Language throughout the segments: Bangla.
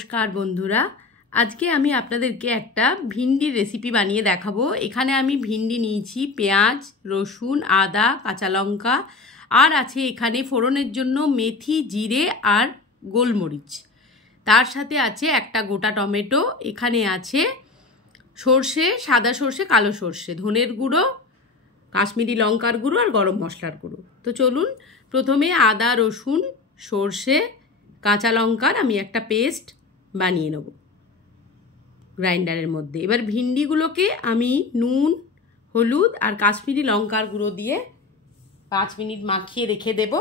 নমস্কার বন্ধুরা, আজকে আমি আপনাদেরকে একটা ভিন্ডির রেসিপি বানিয়ে দেখাবো। এখানে আমি ভিন্ডি নিয়েছি, পেঁয়াজ, রসুন, আদা, কাঁচা লঙ্কা, আর আছে এখানে ফোড়নের জন্য মেথি, জিরে আর গোলমরিচ। তার সাথে আছে একটা গোটা টমেটো। এখানে আছে সর্ষে, সাদা সর্ষে, কালো সর্ষে, ধনের গুঁড়ো, কাশ্মীরি লঙ্কার গুঁড়ো আর গরম মশলার গুঁড়ো। তো চলুন, প্রথমে আদা, রসুন, সর্ষে, কাঁচা লঙ্কার আমি একটা পেস্ট বানিয়ে নেব গ্রাইন্ডারের মধ্যে। এবার ভিন্ডিগুলোকে আমি নুন, হলুদ আর কাশ্মীরি লঙ্কার গুঁড়ো দিয়ে 5 মিনিট মাখিয়ে রেখে দেব।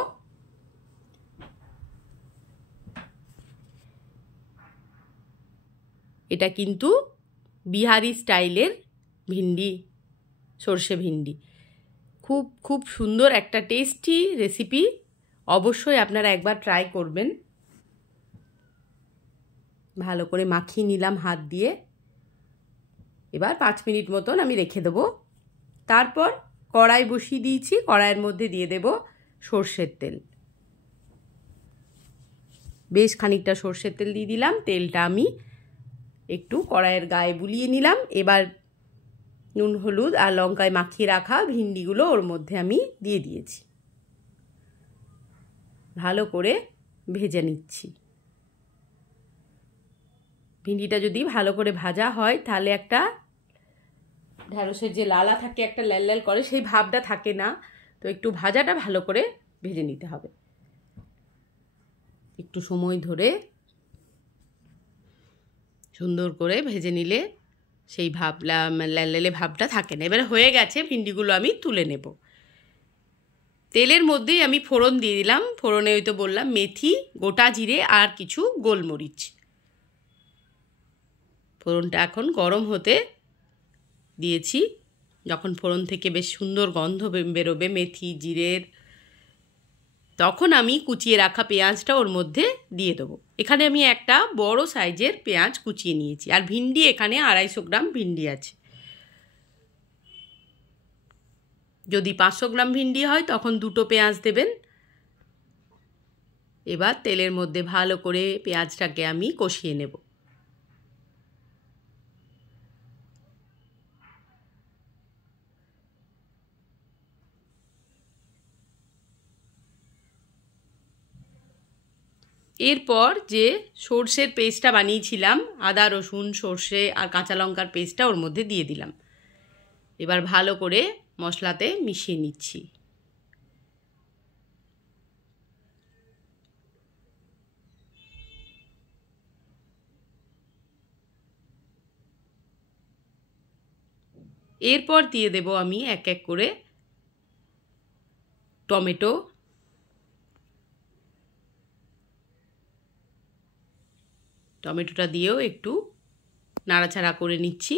এটা কিন্তু বিহারি স্টাইলের ভিন্ডি, সর্ষে ভিন্ডি, খুব খুব সুন্দর একটা টেস্টি রেসিপি। অবশ্যই আপনারা একবার ট্রাই করবেন। ভালো করে মাখিয়ে নিলাম হাত দিয়ে। এবার 5 মিনিট মতন আমি রেখে দেবো। তারপর কড়াই বসিয়ে দিয়েছি, কড়াইয়ের মধ্যে দিয়ে দেব সর্ষের তেল। বেশ খানিকটা সর্ষের তেল দিয়ে দিলাম। তেলটা আমি একটু কড়াইয়ের গায়ে বুলিয়ে নিলাম। এবার নুন, হলুদ আর লঙ্কায় মাখিয়ে রাখা ভিন্ডিগুলো ওর মধ্যে আমি দিয়ে দিয়েছি। ভালো করে ভেজে নিচ্ছি। ভিন্ডিটা যদি ভালো করে ভাজা হয় তাহলে একটা ঢ্যাঁড়সের যে লালা থাকে, একটা লাল লাল করে, সেই ভাবটা থাকে না। তো একটু ভাজাটা ভালো করে ভেজে নিতে হবে। একটু সময় ধরে সুন্দর করে ভেজে নিলে সেই লালে ভাবটা থাকে না। এবারে হয়ে গেছে, ভিন্ডিগুলো আমি তুলে নেব। তেলের মধ্যেই আমি ফোড়ন দিয়ে দিলাম। ফোড়নে ওই তো বললাম মেথি, গোটা জিরে আর কিছু গোলমরিচ। ফোড়নটা এখন গরম হতে দিয়েছি। যখন ফোড়ন থেকে বেশ সুন্দর গন্ধ বেরোবে মেথি, জিরের, তখন আমি কুচিয়ে রাখা পেঁয়াজটা ওর মধ্যে দিয়ে দেবো। এখানে আমি একটা বড় সাইজের পেঁয়াজ কুচিয়ে নিয়েছি। আর ভিন্ডি এখানে 250 গ্রাম ভিন্ডি আছে। যদি 500 গ্রাম ভিন্ডি হয় তখন 2টো পেঁয়াজ দেবেন। এবার তেলের মধ্যে ভালো করে পেঁয়াজটাকে আমি কষিয়ে নেব। এরপর যে সর্ষের পেস্টটা বানিয়েছিলাম, আদা, রসুন, সর্ষে আর কাঁচা লঙ্কার পেস্টটা ওর মধ্যে দিয়ে দিলাম। এবার ভালো করে মশলাতে মিশিয়ে নিচ্ছি। এরপর দিয়ে দেব আমি এক এক করে টমেটো, টমেটোটা দিয়েও একটু নাড়াচাড়া করে নিচ্ছি।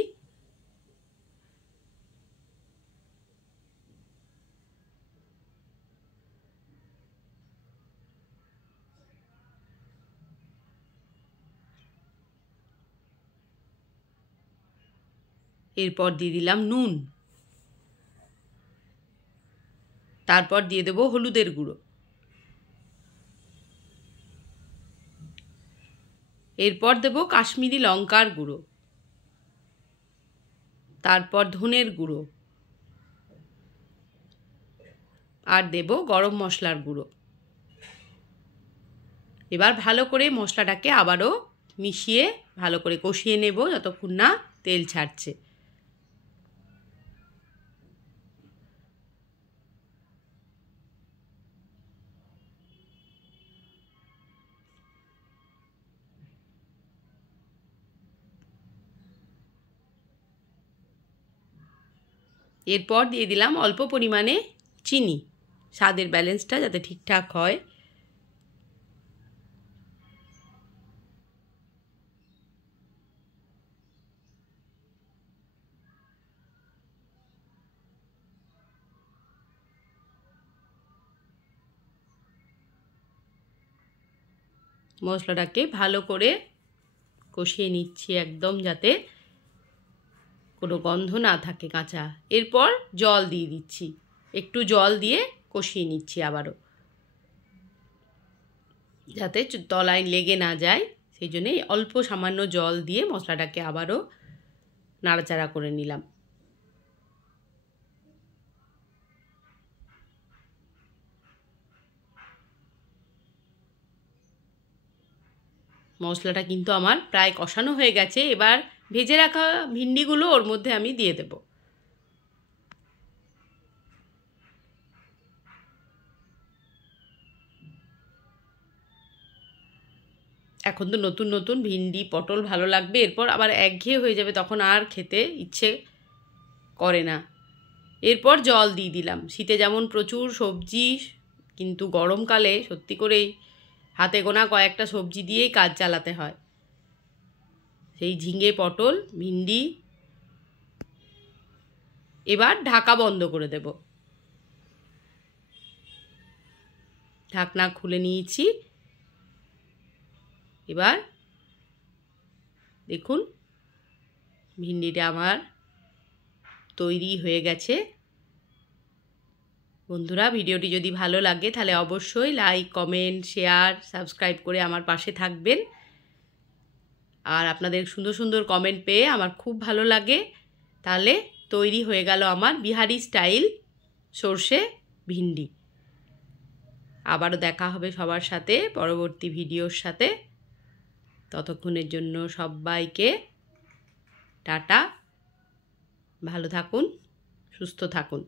এরপর দিয়ে দিলাম নুন। তারপর দিয়ে দেব হলুদের গুঁড়ো। এরপর দেব কাশ্মীরি লঙ্কার গুঁড়ো। তারপর ধনের গুঁড়ো। আর দেব গরম মশলার গুঁড়ো। এবার ভালো করে মশলাটাকে আবারও মিশিয়ে ভালো করে কষিয়ে নেব যতক্ষণ না তেল ছাড়ছে। এরপর দিয়ে দিলাম অল্প পরিমাণে চিনি, স্বাদের ব্যালেন্সটা যাতে ঠিকঠাক হয়। মশলাটাকে ভালো করে কষিয়ে নিচ্ছি একদম, যাতে কোনো গন্ধ না থাকে কাঁচা। এরপর জল দিয়ে দিচ্ছি। একটু জল দিয়ে কষিয়ে নিচ্ছি আবারও, যাতে তলায় লেগে না যায় সেই জন্যে অল্প সামান্য জল দিয়ে মশলাটাকে আবারও নাড়াচাড়া করে নিলাম। মশলাটা কিন্তু আমার প্রায় কষানো হয়ে গেছে। এবার ভেজে রাখা ভিন্ডিগুলো ওর মধ্যে আমি দিয়ে দেব। এখন তো নতুন নতুন ভিন্ডি পটল ভালো লাগবে, এরপর আবার একঘেয়ে হয়ে যাবে, তখন আর খেতে ইচ্ছে করে না। এরপর জল দিয়ে দিলাম। শীতে যেমন প্রচুর সবজি, কিন্তু গরমকালে সত্যি করেই হাতে গোনা কয়েকটা সবজি দিয়েই কাজ চালাতে হয়। সেই ঝিঙে, পটল, ভিন্ডি। এবার ঢাকা বন্ধ করে দেব। ঢাকনা খুলে নিয়েছি। এবার দেখুন ভিন্ডিটা আমার তৈরি হয়ে গেছে। বন্ধুরা, ভিডিওটি যদি ভালো লাগে তাহলে অবশ্যই লাইক, কমেন্ট, শেয়ার, সাবস্ক্রাইব করে আমার পাশে থাকবেন। আর আপনাদের সুন্দর সুন্দর কমেন্ট পেয়ে আমার খুব ভালো লাগে। তাহলে তৈরি হয়ে গেল আমার বিহারি স্টাইল সর্ষে ভিন্ডি। আবারও দেখা হবে সবার সাথে পরবর্তী ভিডিওর সাথে। ততক্ষণের জন্য সবাইকে টাটা। ভালো থাকুন, সুস্থ থাকুন।